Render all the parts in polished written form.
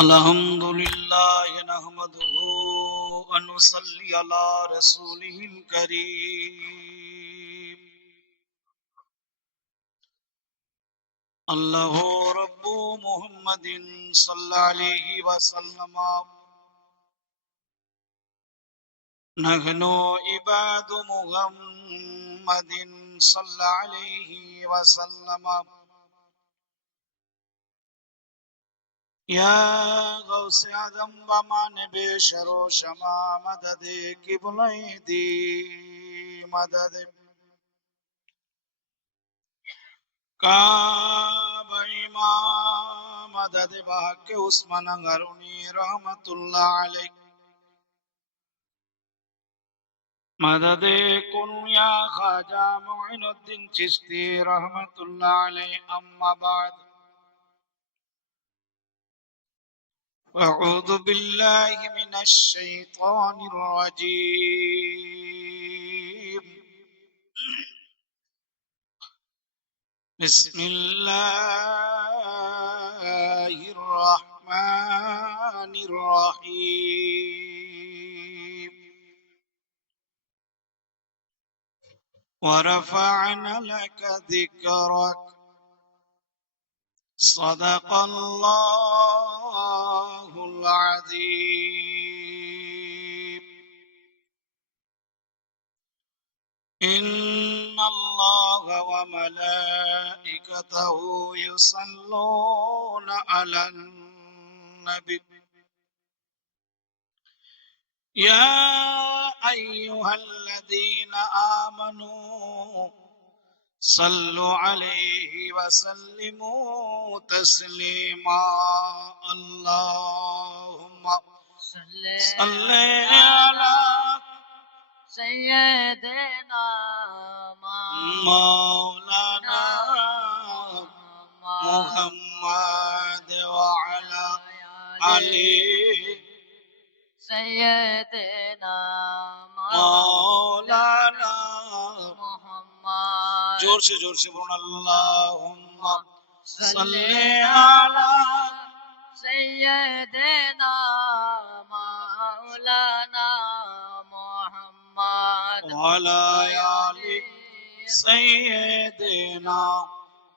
الحمد لله نحمده ونصلي على رسوله الكريم الله رب محمد صلى عليه وسلم نحن عباد محمد صلى عليه وسلم يا غوث آدم بمان بشر شما مدد قبلي دي مدد কাবা ইমাম মদদ বাহকে উসমান গারুনি রহমাতুল্লাহ আলাইহি মদদ কুন ইয়া খাজা মুঈনুদ্দিন চিশতি রহমাতুল্লাহ আলাইহি আম্মা বাদ আউযু বিল্লাহি মিনাশ শাইতানির রাজীম بسم الله الرحمن الرحيم ورفعنا لك ذكرك صدق الله العظيم إن الله وملائكته يصلون على النبي يا أيها الذين آمنوا صلوا عليه وسلموا تسليما اللهم صل على سيدنا مولانا محمد وعلى آله سيدنا مولانا محمد जोर से बोलना अल्लाहुम्मा सल्ली अला سيدنا مولانا محمد وعلى آل سيدنا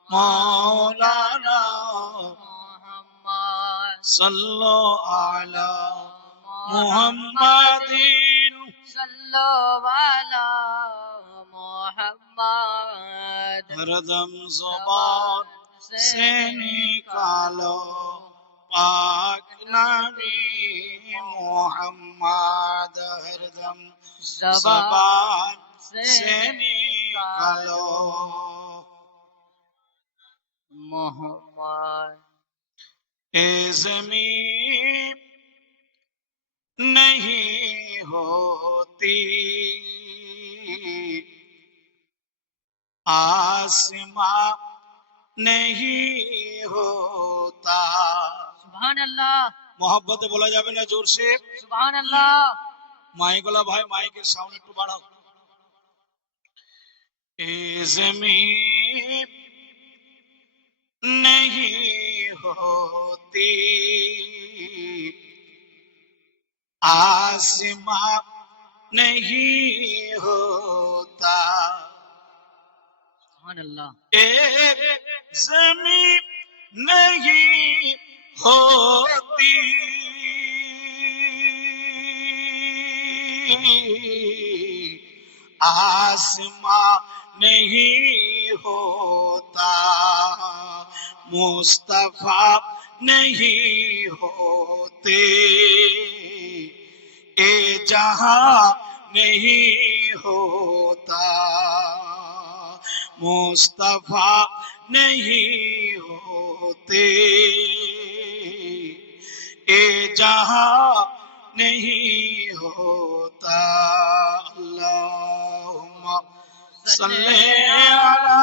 مولانا محمد صلوا على محمد صلوا على محمد हरदम ज़ुबान से निकालो पाक नबी मोहम्मद हरदम ज़ुबान से निकालो मोहम्मद ए ज़मीन नहीं होती आसमां नहीं होता सुभान अल्लाह मोहब्बत बोला जाবে না जोर से सुभान अल्लाह माइकला भाई माइकेর সাউন্ড একটু বাড়াও ए ज़मीन नहीं होती आसमां नहीं होता सुभान अल्लाह एक ज़मीन नहीं होती आसमां नहीं होता मुस्तफा नहीं होते ए जहां नहीं होता मुस्तफा नहीं होते ए जहां नहीं होता अल्लाहुम्मा सल्ली अला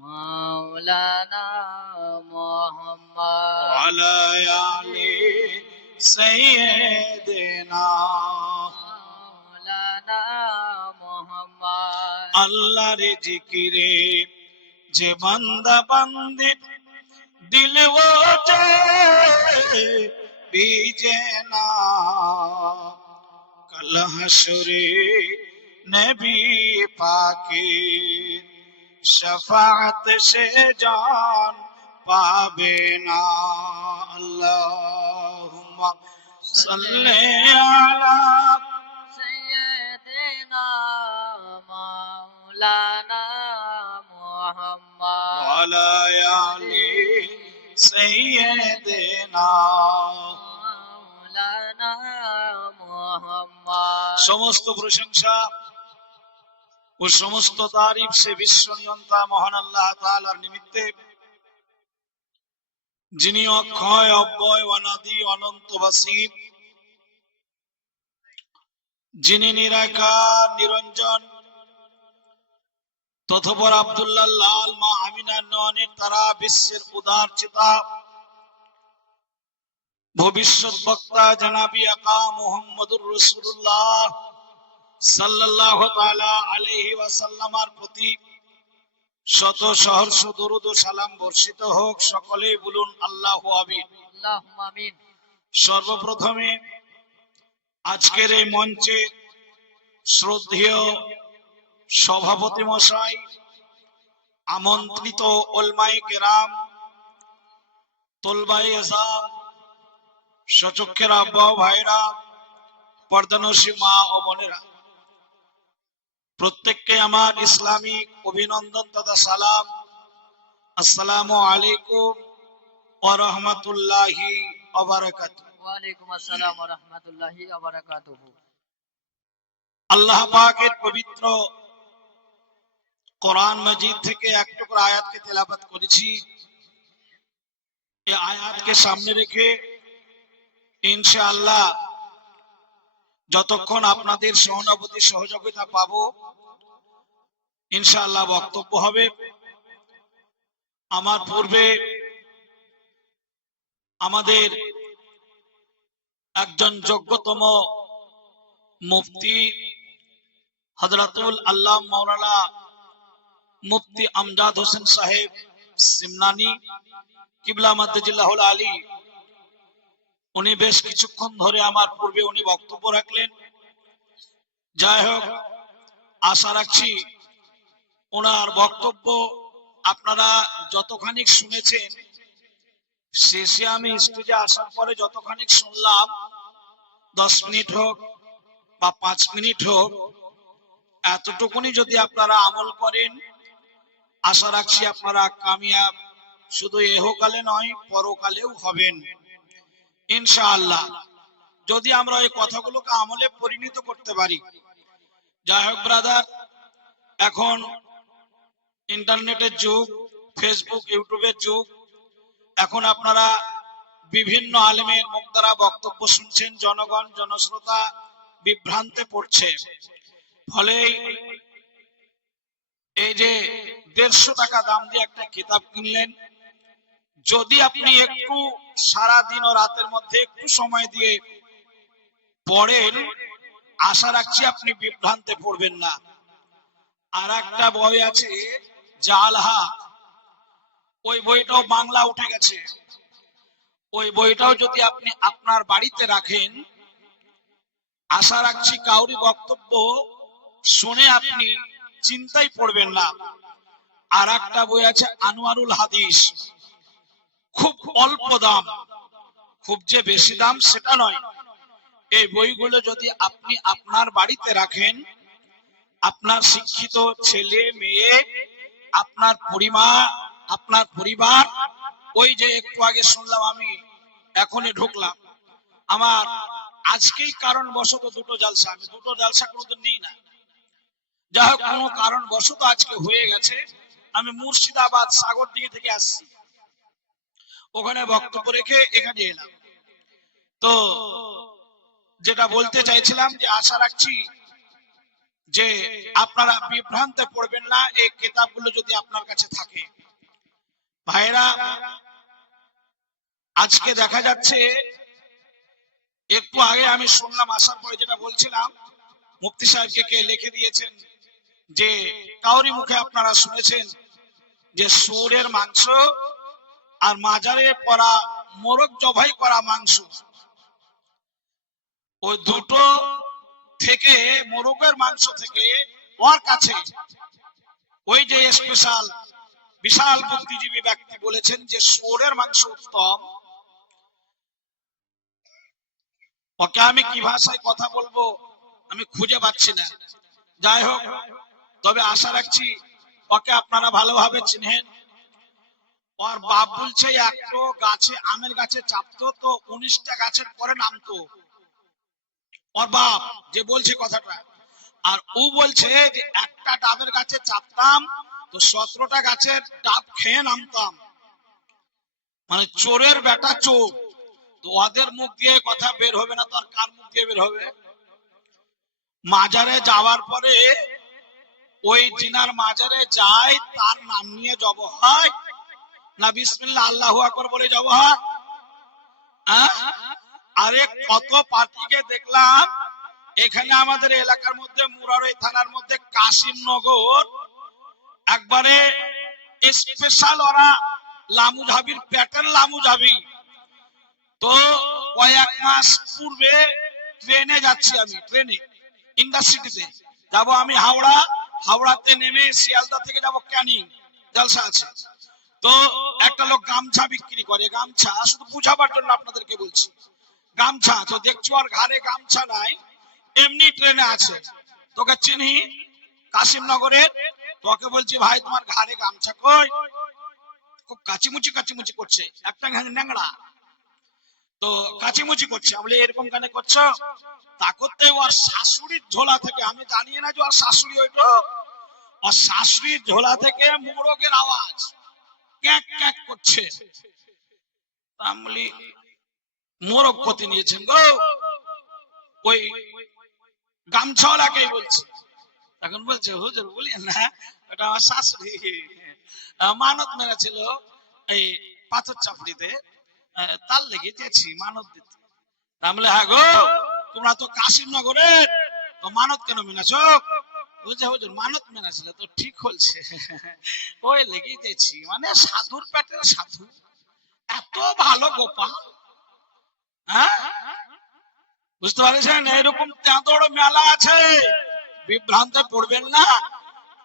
मौलाना मोहम्मद वाला आले सैयदना मौलाना मोहम्मद আল্লাহর জিকিরে যে বান্দা বান্দে दिल वो बीजे ना कल हशरे नबी पाके शफाअत से जान पावे ना अल्लाहुम्मा सल्ले अला सय्यदना मौलाना मुहम्मद वाला आली सय्यदना मौलाना मुहम्मद। সমস্ত প্রশংসা ও সমস্ত তারিফ সে বিশ্ব নিয়ন্তা মহান আল্লাহ তাআলার নিমিত্তে, যিনি অক্ষয় অব্যয় অনাদি অনন্ত বাসীব, যিনি নিরাকার নিরঞ্জন, তথপর আব্দুল্লাহ লাল মা আমিনার নয়নের তারা, বিশ্বের উদার চিতা, ভবিষ্যৎ বক্তা জনাবি আকা মুহাম্মদুর রাসূলুল্লাহ সাল্লাল্লাহু তাআলা আলাইহি ওয়াসাল্লামার প্রতি শত সহস্র দরুদ ও সালাম বর্ষিত হোক। সকলেই বলুন আল্লাহু আমিন। আল্লাহুম্মা আমিন। সর্বপ্রথমে আজকের এই মঞ্চে শ্রদ্ধেয় সভাপতি মশাই, আমন্ত্রিত ওলমায়ে কেরাম, তোলবায়ে এজাম, সচক্ষের আব্বা ও ভাইরা, পর্দানশী মা ও বোনেরা, প্রত্যেককে আমার ইসলামিক অভিনন্দন তথা সালাম। আসসালামু আলাইকুম ওয়া রাহমাতুল্লাহি ওয়া বারাকাতুহু। ওয়া আলাইকুম আসসালাম ওয়া রাহমাতুল্লাহি ওয়া বারাকাতুহু। আল্লাহ পাকের পবিত্র কোরআন মাজিদ থেকে এক টুকরা আয়াতকে তেলাওয়াত করেছি। এই আয়াতকে সামনে রেখে ইনশাআল্লাহ যতক্ষণ আপনাদের সহানুভূতি সহযোগিতা পাবো, ইনশাআল্লাহ বক্তব্য হবে। আমার পূর্বে আমাদের একজন যোগ্যতম মুফতি হযরতুল আল্লামা মাওলানা মুফতি আমজাদ হোসেন সাহেব সিমনানি কিবলা মাদ্দাজিল্লাহুল আলী, উনি বেশ কিছুক্ষণ ধরে আমার পূর্বে উনি বক্তব্য রাখলেন। যাই হোক, আশা রাখছি ওনার বক্তব্য আপনারা যতখানি শুনেছেন, শেষে আমি স্টেজে আসার পরে যতখানি শুনলাম, 10 মিনিট হোক বা 5 মিনিট হোক, এতটুকুনি যদি আপনারা আমল করেন, আশা রাখছি আপনারা কামিয়াব শুধু এহকালে নয় পরকালেও হবেন ইনশাআল্লাহ, যদি আমরা এই কথাগুলোকে আমলে পরিণত করতে পারি। যাই হোক ব্রাদার, এখন ইন্টারনেটের যুগ, ফেসবুক ইউটিউবের যুগ। এখন আপনারা বিভিন্ন আলেমের মুখ দ্বারা বক্তব্য শুনছেন, জনগণ জনশ্রোতা বিভ্রান্তে পড়ছে। ফলে এই যে 150 টাকা দাম দিয়ে একটা কিতাব কিনলেন, যদি আপনি একটু সারা দিন ও রাতের মধ্যে একটু সময় দিয়ে পড়েন, আশা রাখছি আপনি বিভ্রান্তে পড়বেন না। আর একটা বই আছে জালহা, ওই বইটাও বাংলা উঠে গেছে। ওই বইটাও যদি আপনি আপনার বাড়িতে রাখেন, আশা রাখছি কাউরি বক্তব্য শুনে আপনি চিন্তায় পড়বেন না। আর একটা বই আছে আনোয়ারুল হাদিস, খুব অল্প দাম, খুব যে বেশি দাম সেটা নয়। এই বইগুলো যদি আপনি আপনার বাড়িতে রাখেন, আপনার শিক্ষিত ছেলে মেয়ে, আপনার পরিবার, ওই যে একটু আগে শুনলাম, আমি এখনই ঢুকলাম, আমার আজকেই কারণবশত দুটো জালসা, আমি দুটো জালসা কোনোদিন নিই না, যাই হোক কোনো কারণবশত আজকে হয়ে গেছে। আমি মুর্শিদাবাদ সাগরদিঘি থেকে আসছি, ওখানে বক্তব্য রেখে এখানে এলাম। তো যেটা বলতে চাইছিলাম, যে আশা রাখছি যে আপনারা বিভ্রান্তে পড়বেন না, এই কিতাবগুলো যদি আপনার কাছে থাকে। ভাইরা, আজকে দেখা যাচ্ছে, একটু আগে আমি শুনলাম, আসার পরে যেটা বলছিলাম, মুফতি সাহেবকে কে লিখে দিয়েছেন, যে কাউরি মুখে আপনারা শুনেছেন যে শুয়োরের মাংস আর মাজারে পড়া মোরগ জবাই করা মাংস, ওই দুটো থেকে, মোরগের মাংস থেকে ওর কাছে ওই যে স্পেশাল বিশাল বুদ্ধিজীবী ব্যক্তি বলেছেন যে শুয়োরের মাংস উত্তম। ওকে আমি কি ভাষায় কথা বলবো আমি খুঁজে পাচ্ছি না। যাই হোক, তবে আশা রাখছি ওকে আপনারা ভালোভাবে চিনেন। ওর বাপ বলছে একটা গাছে, আমের গাছে চাপতো তো 19টা গাছের পরে নামতো, ওর বাপ যে বলছে কথাটা। আর ও বলছে যে একটা ডাবের গাছে চাপতাম তো 17টা গাছের ডাব খেয়ে নামতাম। মানে চোরের বেটা চোর, তো ওদের মুখ দিয়ে কথা বের হবে না তো আর কার মুখ দিয়ে বের হবে? মাজারে যাওয়ার পরে ওই জিনার মাজারে যায় তার নাম নিয়ে জব হয় না বিসমিল্লাহ আল্লাহু আকবার বলে জব হয়? আরে কত পার্টিকে দেখলাম এখানে আমাদের এলাকার মধ্যে মুরারই থানার মধ্যে কাশিমনগর একবারে স্পেশাল ওরা লামু ঝাবির প্যাটার্ন লামু ঝাবি। তো কয়েক মাস পূর্বে ট্রেনে যাচ্ছি, আমি ট্রেনে ইন্ডাস্ট্রিতে যাব, আমি হাওড়াতে নেমে শিয়ালদা থেকে যাব ক্যানিং, জলসা আছে। তো একটা লোক গামছা বিক্রি করে, গামছা শুধু বুঝাবার জন্য আপনাদেরকে বলছি, গামছা তো দেখছো আর ঘাড়ে গামছা নাই, এমনি ট্রেনে আছে। তোকে চিনি কাশিমনগরের, তোকে বলছি ভাই তোমার ঘাড়ে গামছা কই? খুব কাচিমুচি করছে, একটা ন্যাংড়া তো কাচিমুচি করছে। আমি এরকম কানে করছো? তা করতে ওর শাশুড়ির ঝোলা থেকে, আমি জানি না যে ওর শাশুড়ি ওইটা, ওর শাশুড়ির ঝোলা থেকে মোরগের আওয়াজ ক্যাক ক্যাক করছে। আমি মোরগ পতি নিয়েছেন গো, ওই গামছাওয়ালাকেই বলছি। তখন বলছে হুজুর বলিয়েন না, ওটা আমার শাশুড়ি মানত মেরেছিল এই পাথর চাপড়িতে, তার লেগে যেছি মানত দিতে। তাহলে হ্যাঁ গো, তোমরা তো কাশিমনগরের, তো মানত কেন মেনেছ? বুঝে হুজুর মানত মেনেছিল তো ঠিক হচ্ছে, ওই লেগে যেছি। মানে সাধুর পেটের সাধু, এত ভালো গোপাল। হ্যাঁ, বুঝতে পারছেন? এরকম চাঁদড় মেলা আছে, বিভ্রান্তে পড়বেন না,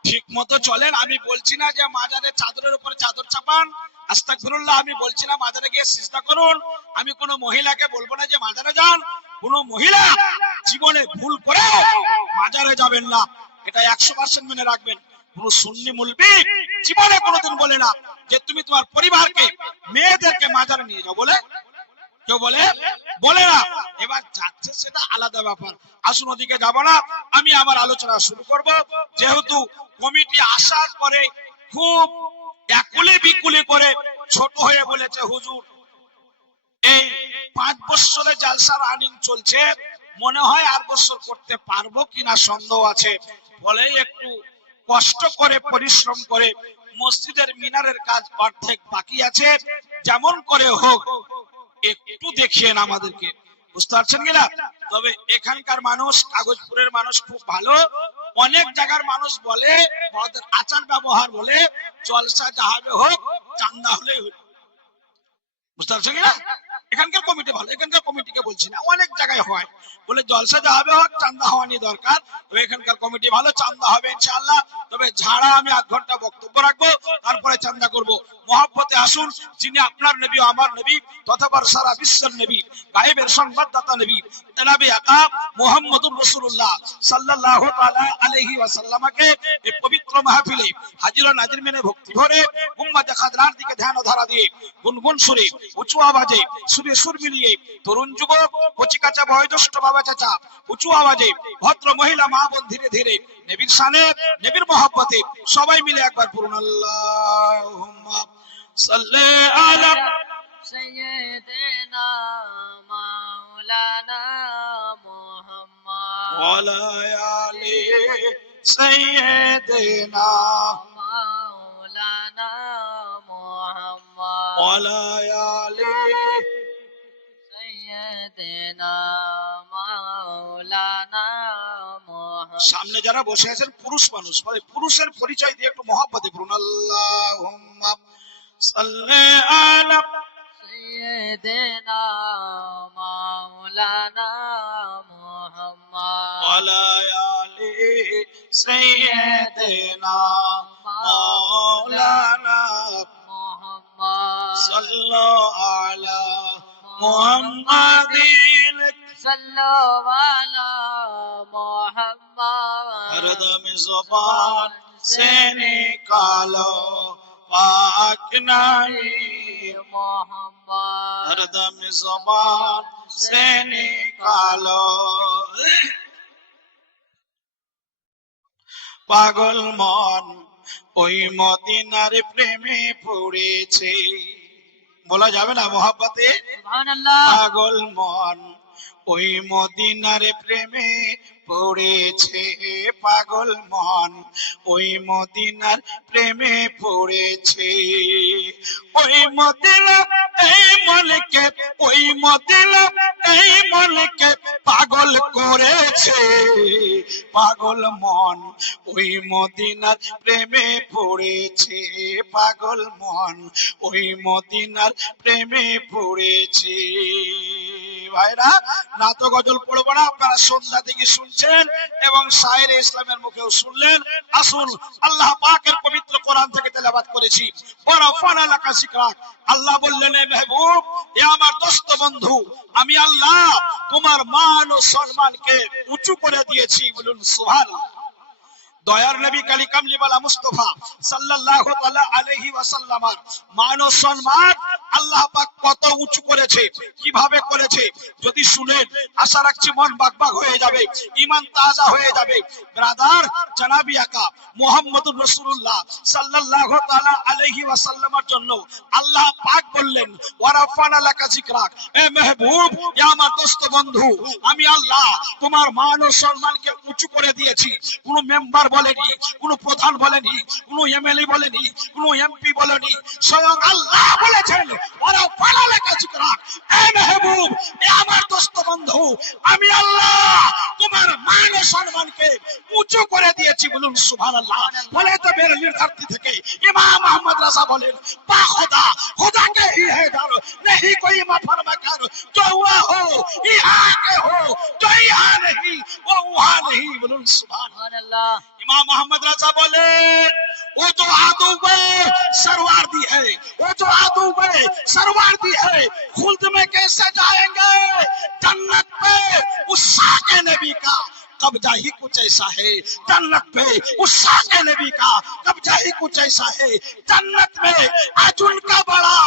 ঠিক মতো চলেন। আমি বলছি না যে মাজারে চাদরের উপরে চাদর চাপান, আস্তাগফিরুল্লাহ, আমি বলছি না মাজারে গিয়ে সিজদা করুন, আমি কোন মহিলাকে বলবো না যে মাজারে যান। কোন মহিলা জীবনে ভুল করে মাজারে যাবেন না, এটা 100% মেনে রাখবেন। কোন সুন্নি মুলবি জীবনে কোনোদিন বলে না যে তুমি তোমার পরিবারকে, মেয়েদেরকে মাজারে নিয়ে যাও, বলে কেউ বলে না। এবার যাচ্ছে সেটা আলাদা ব্যাপার, আসুন ওদিকে যাব না, আমি আমার আলোচনা শুরু করব। যেহেতু কমিটি আসার পরে খুব একুলে বিকুলে করে ছোট হয়ে বলেছে হুজুর এই 5 বছরে জালসা রানিং চলছে, মনে হয় আর বছর করতে পারবো কিনা সন্দেহ আছে, বলে একটু কষ্ট করে পরিশ্রম করে মসজিদের মিনারের কাজ অর্ধেক বাকি আছে, যেমন করে হোক একটু দেখিয়েন আমাদেরকে, বুঝতে পারছেন কিনা? তবে এখানকার মানুষ, কাগজপুরের মানুষ খুব ভালো। অনেক জায়গার মানুষ বলে ওদের আচার ব্যবহার বলে জলসা যাহাবে হোক চান্দা হলেই হলো, বুঝতে পারছেন কিনা? এখানকার কমিটি ভালো, এখানকার কমিটিকে বলছি না, অনেক জায়গায় হয় বলে জলসা যাহাবে হোক চান্দা হওয়া নিয়ে দরকার। তবে এখানকার কমিটি ভালো, চান্দা হবে ইনশাআল্লাহ। তবে ঝাড়া আমি 1 ঘন্টা বক্তব্য রাখবো, তারপরে চান্দা করব। মহব্বতে আসুন, যিনি আপনার নবী আমার নবী তথা সারা বিশ্বের নবী, গায়েবের সংবাদদাতা নবী জনাবে আকা মুহাম্মদুর রাসূলুল্লাহ সাল্লাল্লাহু তাআলা আলাইহি ওয়াসাল্লামকে এই পবিত্র মাহফিলে হাজির ও নাজির মেনে ভক্তি ভরে উম্মতে খাদরার দিকে ধ্যান ও ধারা দিয়ে গুনগুন সুরে উঁচু আওয়াজে সুরে সুর মিলিয়ে তরুণ যুবক, কচিকাঁচা বয়োজ্যেষ্ঠ বাবা চাচা, উঁচু আওয়াজে ভদ্র মহিলা মা বোন ধীরে ধীরে নবীর শানে, নবীর মহব্বতে সবাই মিলে একবার পড়ুন আল্লাহুম্মা সাল্লি আলা সাইয়্যিদিনা মাওলানা মুহাম্মদ ওয়ালা আলি সাইয়্যিদিনা মাওলানা মুহাম্মদ ওয়ালা আলি সাইয়্যিদিনা মাওলানা মুহাম্মদ। সামনে যারা বসে আছেন পুরুষ মানুষ, পুরুষের পরিচয় দিয়ে একটু মহব্বতে পড়ুন আল্লাহুম্মা সাল্লি আলা سيدنا مولانا محمد ওয়ালা আলি সাইয়্যিদিনা মাওলানা محمد সাল্লু আলা মুহাম্মাদিন صلوا على محمد हर दम ज़ुबान से निकालो पाक नामी محمد हर दम ज़ुबान से निकालो পাগল মন ওই মদিনার প্রেমে পড়েছে বলা যাবে না মোহাব্বতে سبحان الله পাগল মন ওই মদিনার প্রেমে পড়েছে পাগল মন ওই মদিনার প্রেমে পড়েছে ওই মদিনা এই মনকে ওই মদিনা এই মনকে পাগল করেছে পাগল মন ওই মদিনার প্রেমে পড়েছে পাগল মন ওই মদিনার প্রেমে পড়েছে ভাইরা না তো গজল পড়বো না আপনারা সন্ধ্যা থেকে শুনছেন এবং শায়েরে ইসলামের মুখেও শুনলেন আসুন আল্লাহ পাকের পবিত্র কোরআন থেকে তেলাওয়াত করেছি ওয়ারাফানা লাকা যিকরাক আল্লাহ বললেন এ মেহবুব এ আমার দোস্ত বন্ধু আমি আল্লাহ তোমার মান ও সম্মানকে উঁচু করে দিয়েছি বলুন সুবহানাল্লাহ দয়ার নবী কালী কামলিওয়ালা মুস্তাফা সাল্লাল্লাহু তাআলা আলাইহি ওয়াসাল্লামের মান ও সম্মান আল্লাহ পাক কত উঁচু করেছে কিভাবে করেছে যদি শুনেন আশা রাখছি মন বাকবাক হয়ে যাবে ঈমান তাজা হয়ে যাবে ব্রাদার জনাবি আকা মুহাম্মদুর রাসূলুল্লাহ সাল্লাল্লাহু তাআলা আলাইহি ওয়াসাল্লামের জন্য আল্লাহ পাক বললেন ওয়ারাফানা লাকা যিকরাক এ মেহবুব এ আমার দোস্ত বন্ধু আমি আল্লাহ তোমার মান ও সম্মানকে উঁচু করে দিয়েছি কোন মেম্বার বলেনি কোন প্রধান বলেনি কোন এমএলএ বলেনি কোন এমপি বলেনি স্বয়ং আল্লাহ বলেছেন ওরা ফালা লেখা যিকরাক এ মেহবুব এ আমার দোস্ত বন্ধু আমি আল্লাহ তোমার মান ও সম্মানকে উঁচু করে দিয়েছি বলুন সুবহানাল্লাহ বলে তো বেরলির ধরती থেকে ইমাম আহমদ রাজা বলেন পা খোদা খোদা কে হি है डर नहीं कोई मफरमा कर जो हुआ हो यहाँ के हो जो यहाँ नहीं वो वहाँ नहीं बोलूं सुभान سبحان الله इमाम मोहम्मद रजा बोलेन वो जो आदू में सरवार दी है वो जो आदू में सरवार दी है खुल्द में कैसे जाएंगे जन्नत पे उस साके नबी का कब्जा ही कुछ ऐसा है जन्नत पे उस साके नबी का कब्जा ही कुछ ऐसा है जन्नत में आज उनका बड़ा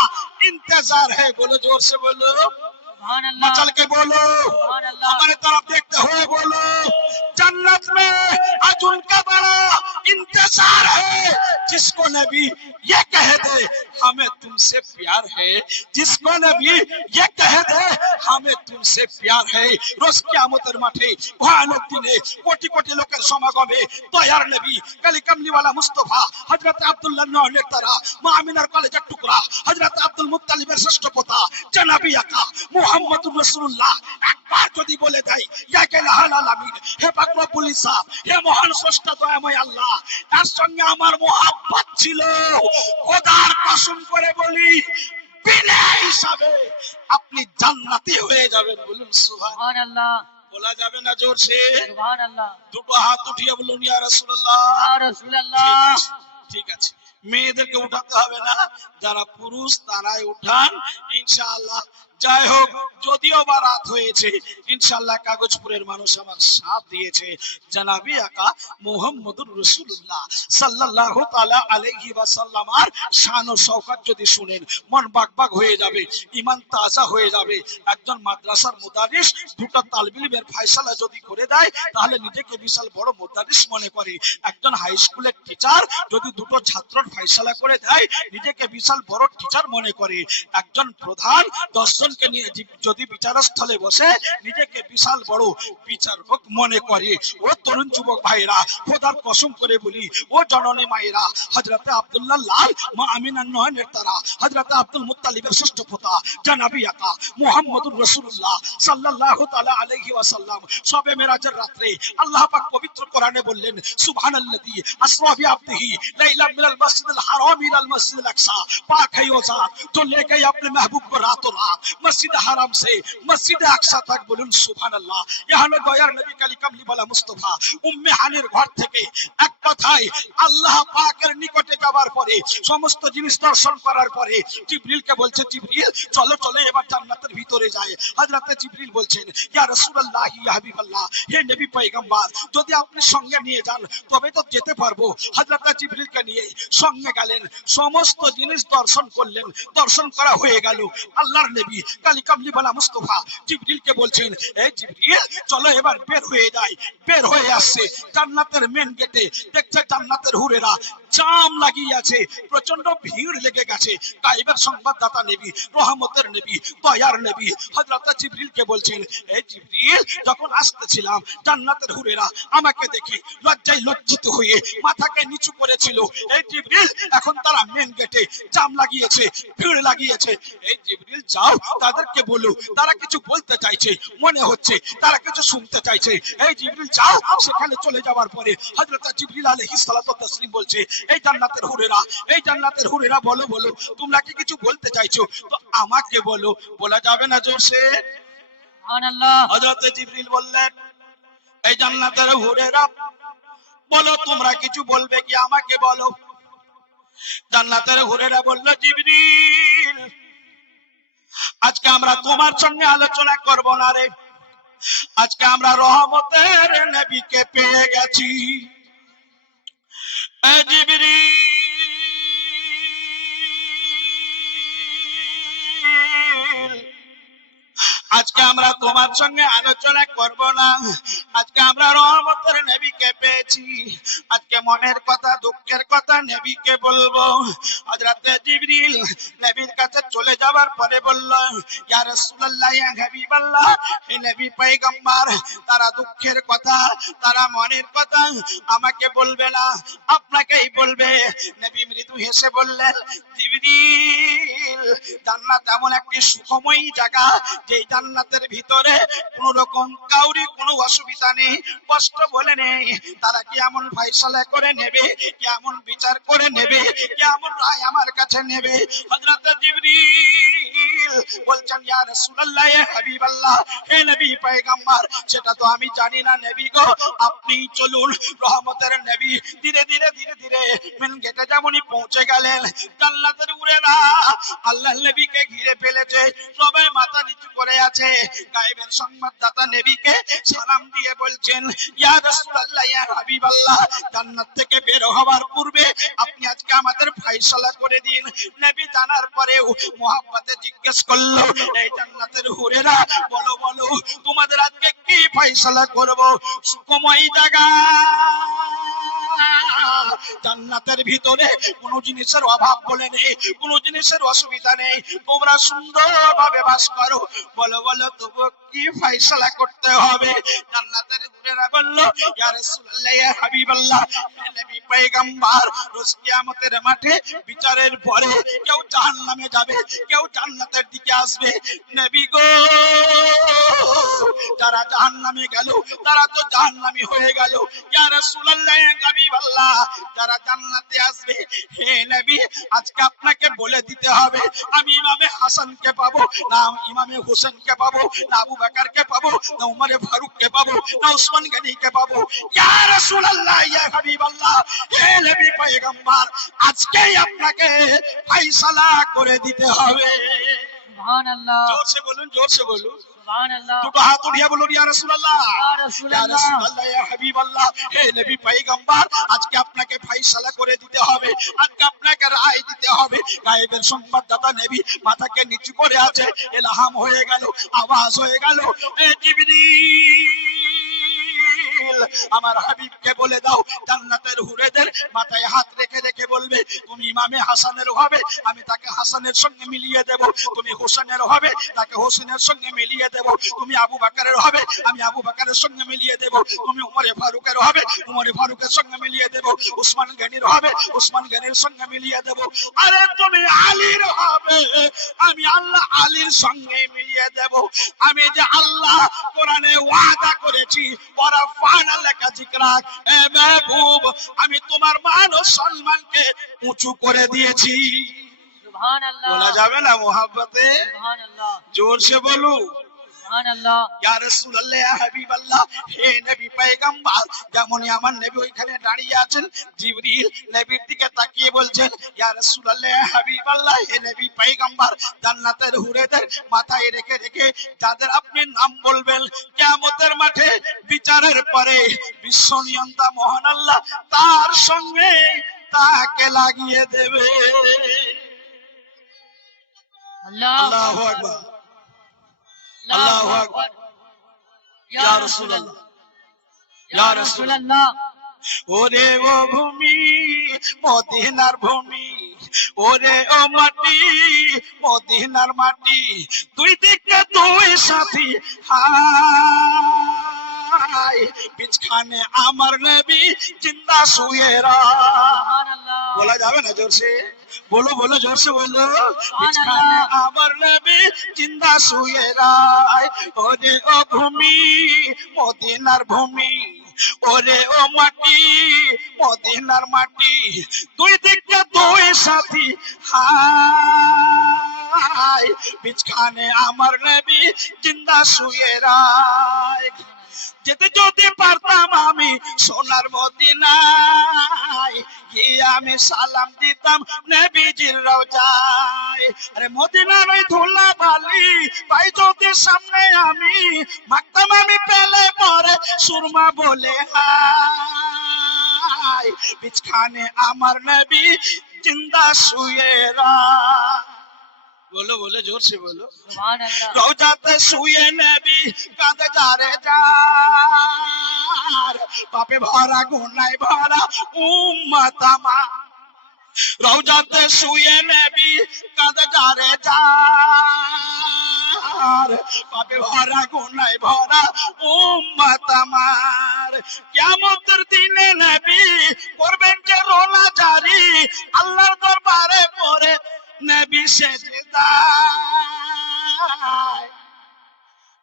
इंतजार है बोलो जोर से बोलो سبحان الله मचल के बोलो سبحان الله हमारे तरफ देखते हुए बोलो जन्नत में आज उनका बड़ा इंतजार है जिसको नबी ये कह दे हमें तुमसे प्यार है जिसको नबी ये कह दे हमें तुमसे प्यार है रोज कियामतेर माठे भयानक दिने कोटि कोटि लोकेर समागमे दयार नबी काली कामलीवाला मुस्तफा हजरत अब्दुल्लाह नौনের তারা মা আমিনার কলেজের টুকরা হযরত আব্দুল মুত্তালিবের ষষ্ঠ পোতা জনাবি আকা মুহাম্মদুর রাসূলুল্লাহ একবার যদি বলে দেয় ইয়া কালাহাল আলামিন হে পাক রব্বুল ইসাব হে মহান স্রষ্টা দয়াময় আল্লাহ তার সঙ্গে আমার মোহাব্বত ছিল খোদার কসম করে বলি বিনা হিসাবে আপনি জান্নাতি হয়ে যাবেন বলুন সুবহান سبحان الله বলা যাবে না জোর সে سبحان الله দুটো হাত উঠিয়ে বলুন ইয়া রাসূলুল্লাহ يا رسول الله ঠিক আছে মেয়েদেরকে উঠাতে হবে না যারা পুরুষ তারাই উঠান ইনশাআল্লাহ যাই হোক যদিও বা রাত হয়েছে ইনশাআল্লাহ কাগজপুরের মানুষ আমার সাথ দিয়েছে জনাবি আকা মুহাম্মদুর রাসূলুল্লাহ সাল্লাল্লাহু তাআলা আলাইহি ওয়াসাল্লামের শান ও শওকত যদি শুনেন মন বাকবাক হয়ে যাবে ঈমান তাজা হয়ে যাবে একজন মাদ্রাসার মুদারিস দুটো তালবে ইলমের ফয়সালা যদি করে দেয় তাহলে নিজেকে বিশাল বড় মুদারিস মনে করে একজন হাই স্কুলের টিচার যদি দুটো ছাত্রর ফয়সালা করে দেয় নিজেকে বিশাল বড় টিচার মনে করে একজন প্রধান 10 জনকে নিয়ে যদি বিচারস্থলে বসে নিজেকে বিশাল বড় বিচারক মনে করে ও তরুণ যুবক ভাইরা খোদার কসম করে বলি ও জননী মায়েরা হযরত আব্দুল্লাহ লাল মা আমিনার নয়নের তারা হযরত আব্দুল মুত্তালিবের ষষ্ঠ পোতা জানাবি আকা মুহাম্মদুর রাসূলুল্লাহ সাল্লাল্লাহু তাআলা আলাইহি ওয়াসাল্লাম শবে মেরাজের রাত্রে আল্লাহ পাক পবিত্র কোরআনে বললেন সুবহানাল্লাযী আসরা বিআবদিহি লাইলাম মিনাল মাসজিদিল হারাম ইলাল মাসজিদিল আকসা। पाक है वो जात जो ले गई अपने महबूब को रातों रात मस्जिद हराम से मस्जिद अक्सा तक। बोलুন সুবহানাল্লাহ। এখানে দয়ার নবী কালী কামলি वाला মুস্তাফা উম্মে হানির ঘর থেকে এক কথায় আল্লাহ পাকের নিকটে যাবার পরে সমস্ত জিনিস দর্শন করার পরে জিবরিলকে বলছে জিবরিল চলো চলো এবার জান্নাতের ভিতরে যায়। হযরত জিবরিল বলছেন ইয়া রাসূলুল্লাহ ইয়া হাবিবাল্লাহ, হে নবী পয়গম্বর যদি আপনি সঙ্গে নিয়ে যান তবে তো যেতে পারবো। হযরত জিবরিলকে নিয়ে সঙ্গে গেলেন, সমস্ত জিনিস দর্শন করলেন। দর্শন করা হয়ে গেল, আল্লাহর নবী কালী কামলি वाला মুস্তাফা জিবরিলকে বলছেন এই জিবরিল চলো এবার বের হয়ে যাই। বের হয়ে আসছে জান্নাতের মেন গেটে, দেখছে জান্নাতের হুরেরা জাম লাগিয়ে আছে, প্রচন্ড ভিড় লেগে গেছে। গায়েবের সংবাদদাতা নবী, রহমতের নবী, দয়ার নবী হযরত জিবরিলকে বলছেন এই জিবরিল যখন আসতেছিলাম জান্নাতের হুরেরা আমাকে দেখে লজ্জায় লজ্জিত হয়ে মাথাকে নিচু করেছিল। এই জিবরিল এখন তারা মেন গেটে জাম লাগিয়েছে, ভিড় লাগিয়েছে। এই জিবরিল যাও তাদেরকে বলো, তারা কিছু বলতে চাইছে, মনে হচ্ছে তারা কিছু শুনতে চাইছে। এই জিবরিল যাও সেখানে চলে যাওয়ার পরে হযরত জিবরিল আলাইহিস সালাতু ওয়াস তাসলিম বলছে এই জান্নাতের হুরেরা, এই জান্নাতের হুরেরা বলো বলো তোমরা কি কিছু বলতে চাইছো তো আমাকে বলো। বলা যাবে না জোরসে? সুবহানাল্লাহ। হযরত জিবরিল বললেন এই জান্নাতের হুরেরা বলো তোমরা কিছু বলবে কি আমাকে বলো। জান্নাতের হুরেরা বলল জিবরিল আজকে আমরা তোমার সঙ্গে আলোচনা করব না রে, আজকে আমরা রহমতের নবীকে পেয়ে গেছি। এ জিবরিল আজকে আমরা তোমার সঙ্গে আলোচনা করব না, আজকে আমরা রহমতের নবীকে পেয়েছি। আজকে মনের কথা দুঃখের কথা নবীকে বলবো। হযরত জিবরিল নবীর কাছে চলে যাবার পরে বলল ইয়া রাসূলুল্লাহ ইয়া হাবিবাল্লাহ, হে নবী পয়গম্বর তারা দুঃখের কথা তারা মনের কথা আমাকে বলবে না, আপনাকেই বলবে। নবী মৃদু হেসে বললেন জিবরিল জান্নাত এমন একটি সুখময়ী জায়গা যে জান্নাতের ভিতরে কোন রকম কাউরি কোনো অসুবিধা নেই, কষ্ট বলে নেই। তারা কি এমন ফয়সালা করে নেবে, কেমন বিচার করে নেবে, কেমন রায় আমার কাছে নেবে। হযরত জিবরিল বলছেন ইয়া রাসূলুল্লাহ ইয়া হাবিবাল্লাহ, হে নবী পয়গম্বর সেটা তো আমি জানি না নবী গো, আপনি চলুন। রহমতের নবী ধীরে ধীরে ধীরে ধীরে মেন গেটে যেমনই পৌঁছে গেলেন জান্নাতের উরেরা আল্লাহর নবীকে ঘিরে ফেলেছে, সবাই মাথা নিচু করে আছে। গায়েবের সংবাদদাতা নবীকে সালাম দিয়ে বলছেন ইয়া রাসূলুল্লাহ ইয়া হাবিবাল্লাহ, জান্নাত থেকে বের হওয়ার পূর্বে আপনি আজকে আমাদের ফয়সালা করে দিন। নবী জানার পরেও মোহাব্বতে জিজ্ঞেস করলো এই জান্নাতের হুরেরা বলো বলো তোমাদের আজকে কি ফয়সালা করব। সুখময় জায়গা, জান্নাতের ভিতরে কোন জিনিসের অভাব বলে নেই, কোন জিনিসের অসুবিধা নেই, তোমরা সুন্দরভাবে বাস করো। বলো বলো তবু কি ফয়সালা করতে হবে। জান্নাতের হুরেরা বলল ইয়া রাসূলুল্লাহ ইয়া হাবিবাল্লাহ, হে নবী পয়গম্বর রোজ কিয়ামতের মাঠে বিচারের পরে কেউ জাহান্নামে যাবে, কেউ জান্নাতের দিকে আসবে। নবী গো যারা জাহান্নামে গেল তারা তো জাহান্নামী হয়ে গেল, ইয়া রাসূলুল্লাহ ইয়া হাবিবাল্লাহ যারা জান্নাতে আসবে হে নবী আজকে আপনাকে বলে দিতে হবে আমি ইমামে হাসানকে পাবো না ইমামে হোসেনকে পাবো, না আবু বকরকে পাবো, না উমরে ফারুককে পাবো, না উসমান গনিকে পাবো। ইয়া রাসূলুল্লাহ ইয়া হাবিবাল্লাহ, হে নবী পয়গম্বর আজকেই আপনাকে ফয়সালা করে দিতে হবে। সুবহানাল্লাহ। জোরসে বলুন, জোরসে বলুন, সুবহানাল্লাহ। দুটো হাত উঠিয়ে বলুন ইয়া রাসূলুল্লাহ ইয়া ইয়া রাসূলুল্লাহ। রাসূলুল্লাহ ইয়া হাবিবাল্লাহ, হে নবী পয়গম্বর আজকে আপনাকে ফয়সালা করে দিতে হবে, আজকে আপনাকে রায় দিতে হবে। গায়েবের সংবাদদাতা নবী মাথাকে নিচু করে আছে, ইলহাম হয়ে গেল, আওয়াজ হয়ে গেল এ জিবরিল জিবরিল আমার হাবিবকে বলে দাও জান্নাতের হুরেদের মাথায় হাত রেখে রেখে বলবে তুমি ইমামে হাসানের হবে আমি তাকে হাসানের সঙ্গে মিলিয়ে দেব, তুমি হোসেনের হবে তাকে হোসেনের সঙ্গে মিলিয়ে দেব, তুমি আবু বকরের হবে আমি আবু বকরের সঙ্গে মিলিয়ে দেব, তুমি উমরে ফারুকের হবে উমরে ফারুকের সঙ্গে মিলিয়ে দেব, উসমান গনির হবে উসমান গনির সঙ্গে মিলিয়ে দেব, আরে তুমি আলীর হবে আমি আল্লাহ আলীর সঙ্গে মিলিয়ে দেব। আমি যে আল্লাহ কোরআনে ওয়াদা করেছি ওরা ফানা লেখা জিকরাক এ মাহবুব আমি তোমার মান ও সম্মানকে উঁচু করে দিয়েছি। সুবহান আল্লাহ বলা যাবে না মোহাব্বতে? সুবহান আল্লাহ জোর সে বলু সুবহান আল্লাহ ইয়া রাসূলুল্লাহ ইয়া হাবিবাল্লাহ হে নবী পয়গম্বর। যেমনই আমার নবী ওইখানে দাঁড়িয়ে আছেন জিবরিল নবীর দিকে তাকিয়ে বলছেন ইয়া রাসূলুল্লাহ ইয়া হাবিবাল্লাহ হে নবী পয়গম্বর জান্নাতের হুরেদের মাথায় রেখে রেখে যাদের আপনি নাম বলবেন কিয়ামতের মাঠে বিচারের পরে বিশ্ব নিয়ন্তা মহান আল্লাহ তার সঙ্গে তাকে লাগিয়ে দেবে। আল্লাহু আকবার আল্লাহু আকবার ইয়া রাসূলুল্লাহ ইয়া রাসূলুল্লাহ। ওরে ও ভূমি মদিনার ভূমি ওরে ও মাটি মদিনার মাটি দুই দিকে দুই সাথী হায় বিছখানে আমার নবী জিন্দা শুয়ে সুবহান আল্লাহ বলা যাবে না জোরসে বলো বলো জোরসে বলো বিছখানে আমার নবী জিন্দা শুয়ে রায় ওরে ও ভূমি মদিনার ভূমি ওরে ও মাটি মদিনার মাটি দুই দিকে দুই সাথী হায় বিছখানে আমার নবী জিন্দা শুয়ে রায়। যেতে যদি পারতাম আমি সোনার মদিনায় গিয়ে আমি সালাম দিতাম নবীজির রওজায়। আরে মদিনার ওই ধুলা বালি পাই যদি সামনে আমি মাখতাম আমি পেলে পরে সুরমা বলে হায় বিছখানে আমার নবী জিন্দা শুয়ে রায়। बोलो बोलो जोर से बोलो সুবহান আল্লাহ রওজাতে শুয়ে নবী কাঁদে যারে যার পাপে ভরা গুনায় ভরা উম্মত আমার। রওজাতে শুয়ে নবী কাঁদে যারে যার পাপে ভরা গুনায় ভরা উম্মত আমার। কিয়ামতের দিনে নবী করবেন যে রোনা জারি আল্লাহর দরবারে পড়ে নবী সেজদায়।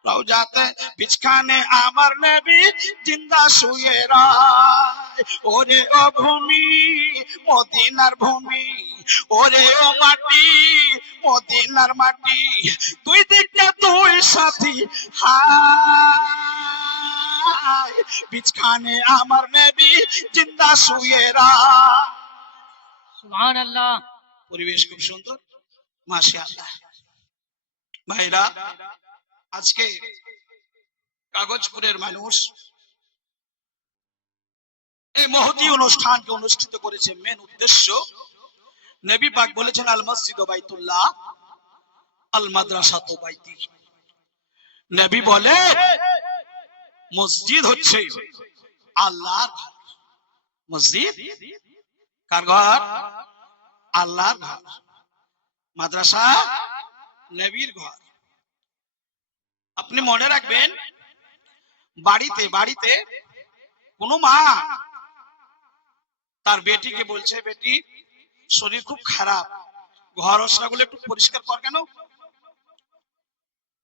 রওজাতে বিছখানে আমার নবী জিন্দা শুয়ে রায় ওরে ও ভূমি মদিনার ভূমি ওরে ও মাটি মদিনার মাটি দুই দিকে দুই সাথী হায় বিছখানে আমার নবী জিন্দা শুয়ে রায়। সুবহান আল্লাহ পরিবেশ খুব সুন্দর মাশাআল্লাহ। ভাইরা আজকে কাগজপুরের মানুষ এই মহতী অনুষ্ঠানকে অনুষ্ঠিত করেছে। মেন উদ্দেশ্য নবী পাক বলেছেন আল মসজিদ বাইতুল্লাহ আল মাদ্রাসাতু বাইতি। নবী বলে মসজিদ হচ্ছে আল্লাহর ঘর। মসজিদ কার ঘর? আল্লাহর ঘর। মাদ্রাসা নবীর ঘর। আপনি মনে রাখবেন বাড়িতে বাড়িতে কোন মা তার বেটিকে বলছে বেটি শরীর খুব খারাপ ঘর ওসরাগুলো একটু পরিষ্কার কর। কেন?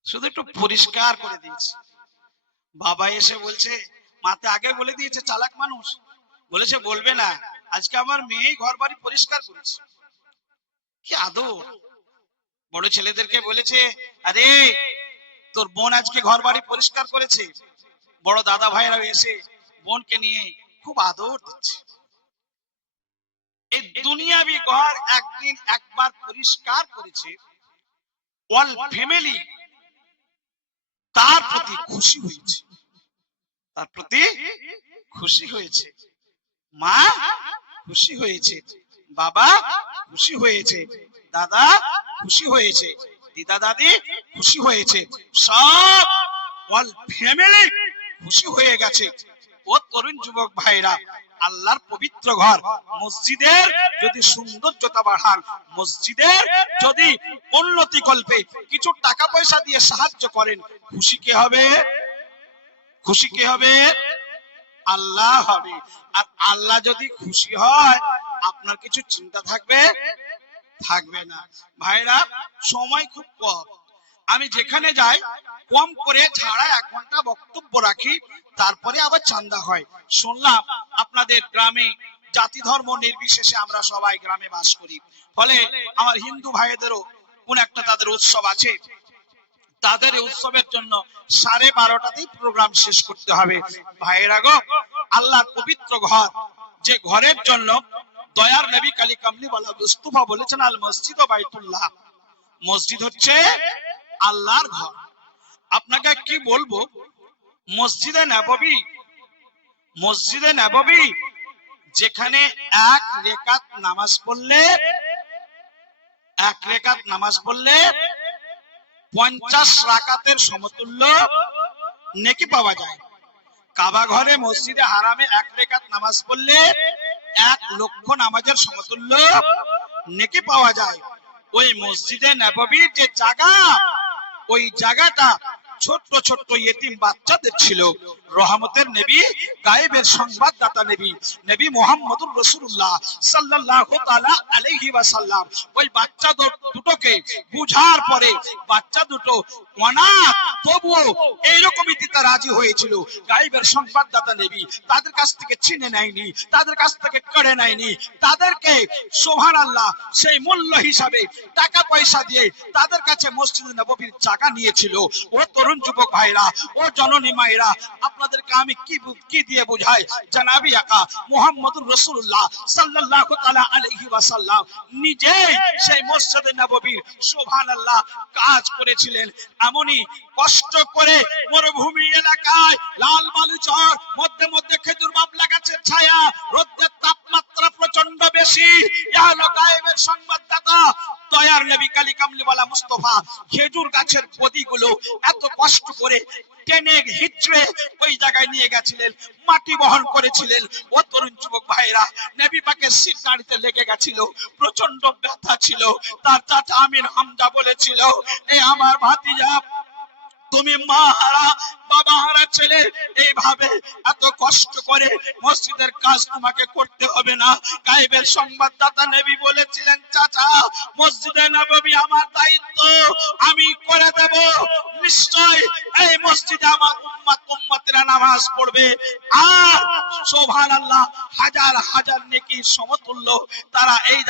শুধু একটু পরিষ্কার করে দিয়েছে। বাবা এসে বলছে মাতে আগে বলে দিয়েছে চালাক মানুষ বলেছে বলবে না আজকে আমার মেয়ে ঘর বাড়ি পরিষ্কার করেছে। কি আদর। বড় ছেলেদেরকে বলেছে আরে তোর বোন আজকে ঘর বাড়ি পরিষ্কার করেছে। বড় দাদা ভাইরা এসে বোনকে নিয়ে খুব আদর দিচ্ছে। এই দুনিয়াবি ঘর একদিন একবার পরিষ্কার করেছে অল ফ্যামিলি তার প্রতি খুশি হয়েছে। তার প্রতি খুশি হয়েছে। মা খুশি হয়েছে, বাবা খুশি হয়েছে, দাদা খুশি হয়েছে, দিদা দাদি খুশি হয়েছে, সব অল ফ্যামিলি খুশি হয়ে গেছে। ও তরুণ যুবক ভাইরা, আল্লাহর পবিত্র ঘর মসজিদের যদি সৌন্দর্যতা বাড়ান, মসজিদের যদি উন্নতি কল্পে কিছু টাকা পয়সা দিয়ে সাহায্য করেন, খুশি কে হবে? খুশি কে হবে? আল্লাহ হবে। আর আল্লাহ যদি খুশি হয়, আপনার কিছু চিন্তা থাকবে? থাকবে না। ভাইরা, সময় খুব কম। আমি যেখানে যাই কম করে ছাড়া 1 ঘন্টা বক্তব্য রাখি, তারপরে আবার চান্দা হয়। শুনলাম আপনাদের গ্রামে জাতি ধর্ম নির্বিশেষে আমরা সবাই গ্রামে বাস করি, ফলে আমার হিন্দু ভাইদেরও কোন একটা তাদের উৎসব আছে, তাদের এই উৎসবের জন্য 12:30টাতেই প্রোগ্রাম শেষ করতে হবে। ভাইয়েরা গো, আল্লাহর পবিত্র ঘর, যে ঘরের জন্য দয়ার নবী কালী কামলিওয়ালা মুস্তাফা বলেছেন, আল মসজিদ ও বাইতুল্লাহ, মসজিদ হচ্ছে আল্লাহর ঘর। আপনাকে কি বলবো, মসজিদে নববী, মসজিদে নববী যেখানে 1 রাকাত নামাজ পড়লে 50 রাকাতের সমতুল্য নেকি পাওয়া যায়। কাবা ঘরে মসজিদে হারামে 1 রাকাত নামাজ পড়লে 1 লক্ষ নামাজের সমতুল্য নেকি পাওয়া যায়। ওই মসজিদে নববীর যে জায়গা, ওই জায়গাটা ছোট্ট ছোট্ট ইয়েতিম বাচ্চাদের ছিল। রহমতের নবী, গায়েবের সংবাদদাতা নবী, নবী মুহাম্মদুর রাসূলুল্লাহ সাল্লাল্লাহু তাআলা আলাইহি ওয়াসাল্লাম ওই বাচ্চা দুটোকে বুঝার পরে, বাচ্চা দুটো অনাথ তবুও এইরকমই দিতে রাজি হয়েছিল। গায়েবের সংবাদদাতা নবী তাদের কাছ থেকে চিনে নেয়নি, তাদের কাছ থেকে কেড়ে নেয়নি, তাদেরকে সুবহানাল্লাহ সেই মূল্য হিসাবে টাকা পয়সা দিয়ে তাদের কাছে মসজিদে নববীর জায়গা নিয়েছিল। ও তরুণ যুবক ভাইরা, ও জননী মায়েরা, আপনাদেরকে আমি কি দিয়ে বুঝাই, জানাবি আকা মুহাম্মদুর রাসূলুল্লাহ সাল্লাল্লাহু তাআলা আলাইহি ওয়াসাল্লাম নিজেই সেই মসজিদে নববীর সুবহানাল্লাহ কাজ করেছিলেন। এমনই কষ্ট করে মরুভূমি এলাকায় লাল বালু চর, মধ্যে মধ্যে খেজুর বাবলা গাছের ছায়া, রোদের তাপমাত্রা প্রচন্ড বেশি। ইয়া হলো গায়েবের সংবাদদাতা দয়ার নবী কালী কামলিওয়ালা মুস্তাফা খেজুর গাছের পদিগুলো এত কষ্ট করে টেনে হিচড়ে ওই জায়গায় নিয়ে গেছিলেন, মাটি বহন করেছিলেন। ও তরুণ যুবক ভাইরা, নবী পাকের সিট দাঁড়িতে লেগে গেছিল, প্রচন্ড ব্যথা ছিল। তার চাচা আমির হামজা বলেছিল, এই আমার ভাতিজা, তুমি মা হারা বাবা হারা ছেলে, এইভাবে এত কষ্ট করে মসজিদের কাজ তোমাকে করতে হবে না। গায়েবের সংবাদদাতা নবী বলেছিলেন, চাচা মসজিদে নববী আমার দায়িত্ব, আমি করে দেব। নিশ্চয় এই মসজিদে আমার উম্মতেরা নামাজ পড়বে, আর সুবহানাল্লাহ হাজার হাজার নেকির সমতুল্য তারা এই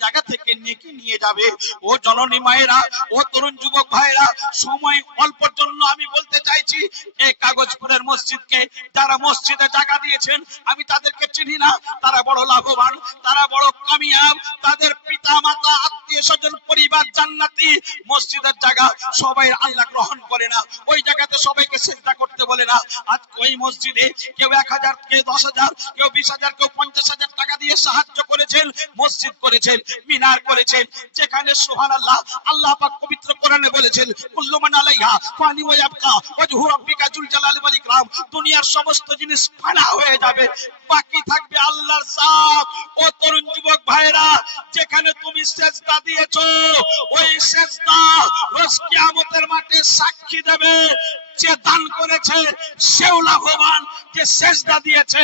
জায়গা থেকে নেকি নিয়ে যাবে। ও জননী মায়েরা, ও তরুণ যুবক ভাইরা, সময় অল্পের জন্য আমি বলতে চাইছি, এই কাগজপুরের মসজিদকে যারা মসজিদে জায়গা দিয়েছেন, আমি তাদেরকে চিনি না, তারা বড় লাভবান, তারা বড় কামিয়াব, তাদের পিতা মাতা আত্মীয় স্বজন পরিবার জান্নাতি। মসজিদের জায়গা সবাই আল্লাহ গ্রহণ করে না, ওই জায়গাতে সবাইকে সিজদা করতে বলে না। আজ ওই মসজিদে কেউ 1000, কেউ 10,000, কেউ 20,000, কেউ 50,000 টাকা দিয়ে সাহায্য করেছেন, মসজিদ করেছেন, মিনার করেছেন, যেখানে সুবহানাল্লাহ আল্লাহ পাক পবিত্র কোরআনে বলেছেন, কুল্লু মান আলাইহা ফানি ওয়া ইয়াবকা ওয়াজহু রাব্বিকা যুল জালালি ওয়াল ইকরাম, দুনিয়ার সমস্ত জিনিস ফানা হয়ে যাবে, বাকি থাকবে আল্লাহর জাত। ও তরুণ যুবক ভাইরা, যেখানে তুমি সিজদা দিয়েছো, ওই সিজদা রোজ কিয়ামতের মাঠে সাক্ষী দেবে। যে দান করেছে সেও লাভবান, যে সিজদা দিয়েছে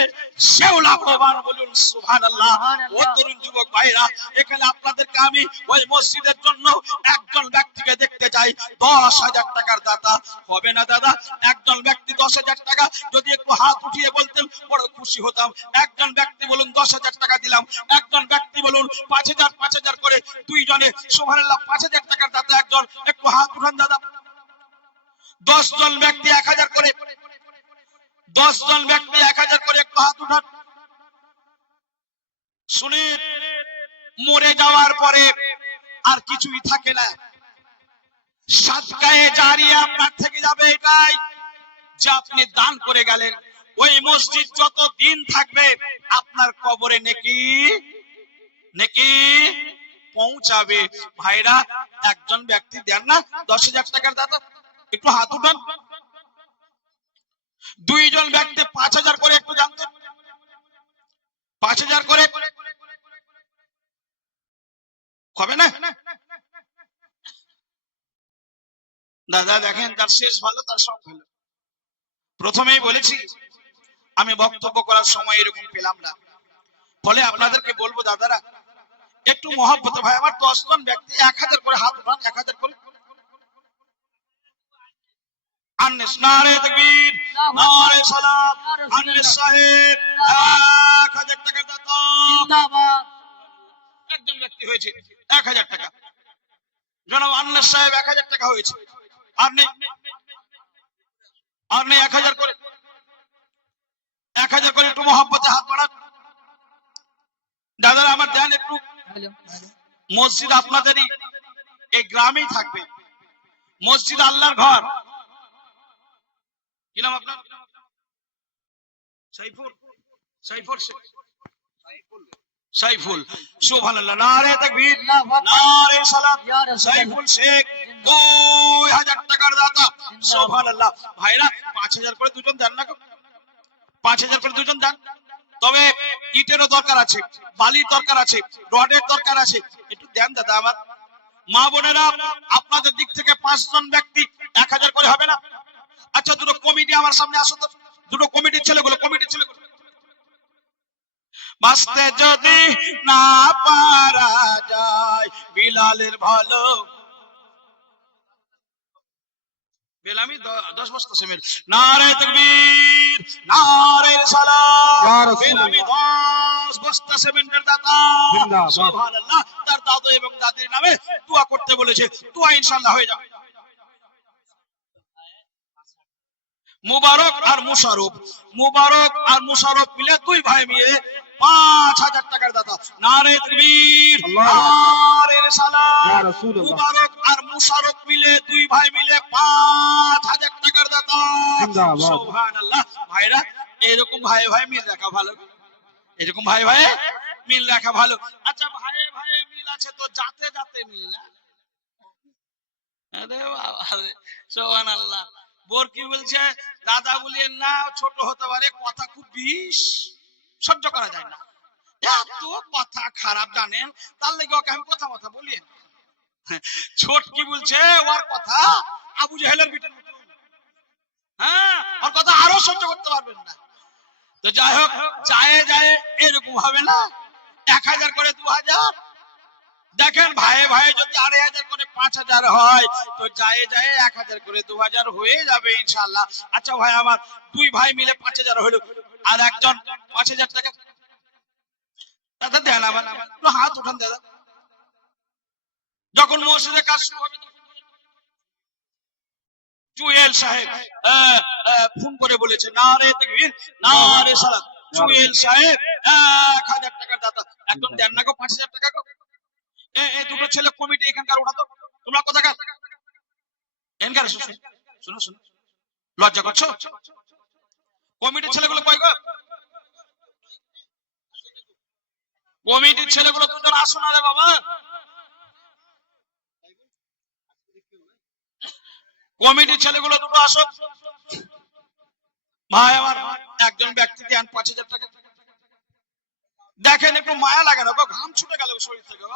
সেও লাভবান। বলুন সুবহানাল্লাহ। ও তরুণ যুবক ভাইরা, এখানে আপনাদেরকে আমি ওই মসজিদের জন্য একজন ব্যক্তিকে দেখতে চাই। 10,000 টাকার দাতা হবে না দাদা? একজন ব্যক্তি 10,000 টাকা যদি একটু হাত উঠিয়ে বলতেন, বড় খুশি হতাম। একজন ব্যক্তি বলুন 10,000 টাকা দিলাম, একজন ব্যক্তি বলুন 5,000 5,000 করে, দুইজনে সুবহানাল্লাহ 5,000 টাকার দাতা একজন, একটু হাত উঠান দাদা। 10 জন ব্যক্তি 1,000 করে, 10 জন ব্যক্তি 1,000 করে, একটু হাত উঠান। শুনেন, মরে যাওয়ার পরে আর কিছুই থাকে না, সাদকায়ে জারিয়া আপনার থেকে যাবে, এটাই যে আপনি দান করে গেলেন। ওই মসজিদ যত দিন থাকবে আপনার কবরে নেকি নেকি পৌঁছাবে। ভাইরা, একজন ব্যক্তি দেন না 10,000 টাকার দাতা, একটু হাত উঠান। দুইজন ব্যক্তি 5,000 করে, একটু জানতে 5,000 করে হবে না? দাদা দেখেন, যার শেষ ভালো তার সব ভালো। প্রথমেই বলেছি আমি বক্তব্য করার সময় এরকম পেলাম না, ফলে আপনাদেরকে বলবো দাদারা একটু মহব্বত। ভাই আমার 10 জন ব্যক্তি 1,000 করে হাত উঠান, 1,000 করে। আননেস নারে তাকবীর, নারে সালাত, আননেস সাহেব 1,000 টাকা দাতা। জিন্দাবাদ। একজন ব্যক্তি হয়েছে 1,000 টাকা। জনাব আননেস সাহেব 1,000 টাকা হয়েছে। আপনি 1,000 করে, 1,000 করে একটু মহব্বতে হাত বাড়ান। দাদারা আমার ধ্যান একটু, হ্যালো মসজিদ আপনাদেরই এই গ্রামেই থাকবে। মসজিদ আল্লাহর ঘর। কি নাম আপনার? সাইফুল, সাইফুল শেখ। সাইফুল, সুবহানাল্লাহ, নারে তাকবীর, নারে সালাত। সাইফুল শেখ 2,000 টাকার দাতা। সুবহানাল্লাহ। ভাইরা 5,000 করে দুজন দেন না? 5,000 করে দুজন দেন। তবে ইটেরও দরকার আছে, বালির দরকার আছে, রডের দরকার আছে, একটু দেন দাদা আমার। মা বোনেরা আপনাদের দিক থেকে 5 জন ব্যক্তি 1,000 করে হবে না? আচ্ছা, দুটো কমিটি আমার সামনে আসো তো, দুটো কমিটির ছেলেগুলো, কমিটির ছেলেগুলো। বাঁচতে যদি না পারা যায় বিলালের ভালো, বেলামি 10 বস্তা সিমেন্ট। নারে তাকবীর, নারে সালাত। বেলামি 10 বস্তা সিমেন্টের দাতা। সুবহানাল্লাহ। তার দাদু এবং দাদির নামে দোয়া করতে বলেছে, দোয়া ইনশাআল্লাহ হয়ে যাবে। মুবারক আর মুশারফ, মুবারক আর মুশারফ মিলে 2 ভাই মিলে 5,000 টাকার দাতা। নারে তাকবীর, নারে সালাত। মুবারক আর মুশারফ মিলে 2 ভাই মিলে 5,000 টাকার দাতা। সুবহানাল্লাহ। ভাইরা এরকম ভাই ভাই মিল রাখা ভালো, এরকম ভাই ভাই মিল রাখা ভালো। আচ্ছা, ভাই ভাই মিল আছে তো জাতে জাতে মিল না? আরে বাবা রে, সুবহানাল্লাহ। বোর কি বলছে, দাদা বলিয়েন না, ছোট হতে পারে, কথা খুব বিষ, সহ্য করা যায় না। এত কথা খারাপ জানেন, তার লেগে ওকে আমি কথা কথা বলিয়েন। ছোট কি বলছে, ওর কথা আবু জাহেলের বিটের মতো। হ্যাঁ, ওর কথা আরো সহ্য করতে পারবেন না। তো যাই হোক, যায় যায় এরকম হবে না। 1,000 করে 2,000। দেখেন ভাই ভাই যদি 2,500 করে 5,000 হয়, তো যায় যায় 1,000 করে 2,000 হয়ে যাবে ইনশাআল্লাহ। আচ্ছা ভাই আমার 2 ভাই মিলে 5,000 হলো, আর একজন 5,000 টাকা দাদা দেন। আবার একটু হাত উঠান দাদা। যখন মসজিদে কাজ শুরু হবে, জুয়েল সাহেব ফোন করে বলেছে, নারে তাকবীর, নারে সালাত। জুয়েল সাহেব 1,000 টাকার দাতা। একজন দেন না গো 5,000 টাকা গো। এই দুটো ছেলে কমিটি এখানকার উঠাতো। তোমরা কোথাকার? এখানকার শুনো শুনো, লজ্জা করছো? কমিটির ছেলেগুলো কই গো? কমিটির ছেলেগুলো দুজন আসো না রে বাবা। কমিটির ছেলেগুলো দুটো আসো। ভাই আমার একজন ব্যক্তি দেন 5,000 টাকা। দেখেন একটু মায়া লাগে না গো, ঘাম ছুটে গেল শরীর থেকে।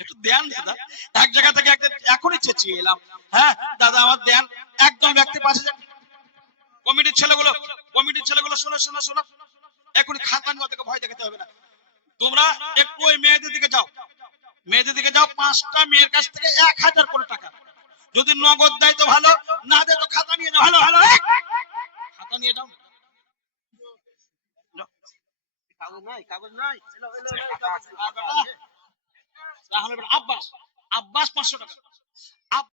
একটু দেন দাদা, এক জায়গা থেকে এখনই চেঁচিয়ে এলাম। হ্যাঁ দাদা আমার দেন, একজন ব্যক্তি 5,000। কমিটির ছেলেগুলো, কমিটির ছেলেগুলো শোনো শোনো শোনো, এখনই খাতা নিয়ে ওদেরকে ভয় দেখাতে হবে না। তোমরা একটু ওই মেয়েদের দিকে যাও, মেয়েদের দিকে যাও। 5টা মেয়ের কাছ থেকে 1,000 করে টাকা। যদি নগদ দেয় তো ভালো, না দেয় তো খাতা নিয়ে যাও। ভালো ভালো, খাতা নিয়ে যাও। কাগজ নাই, কাগজ নাই। আব্বাস, আব্বাস 500 টাকা।